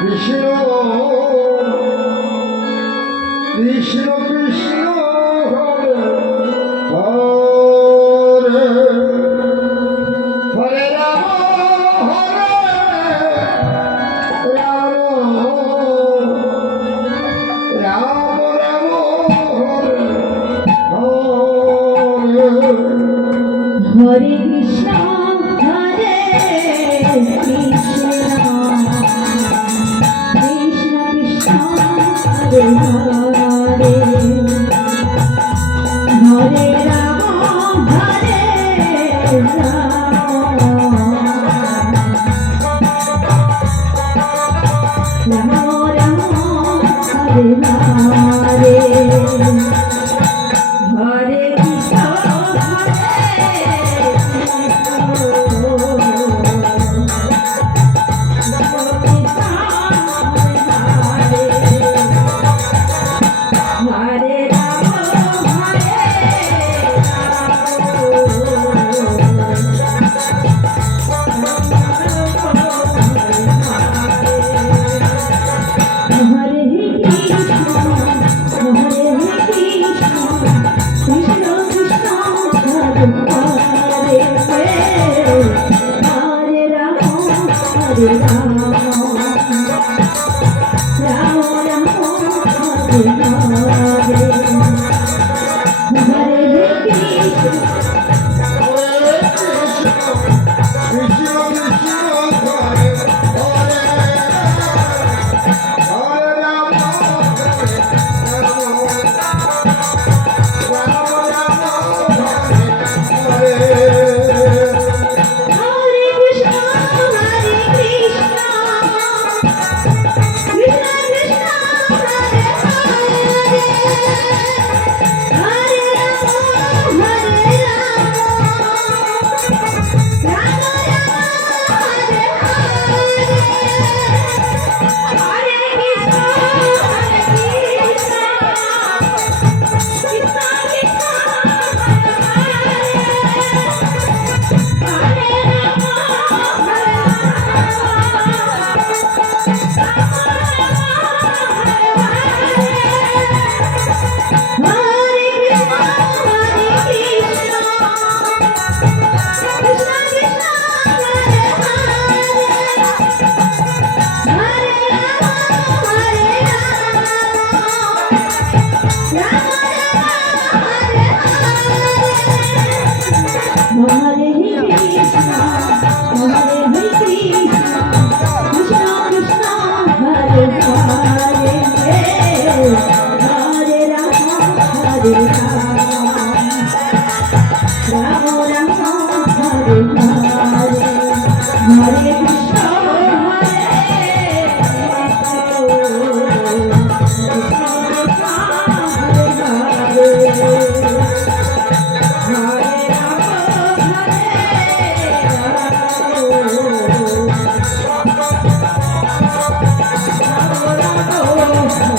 Vishnu Vishnu Oh. Thank you. Yeah.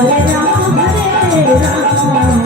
Bholenath Hare Ram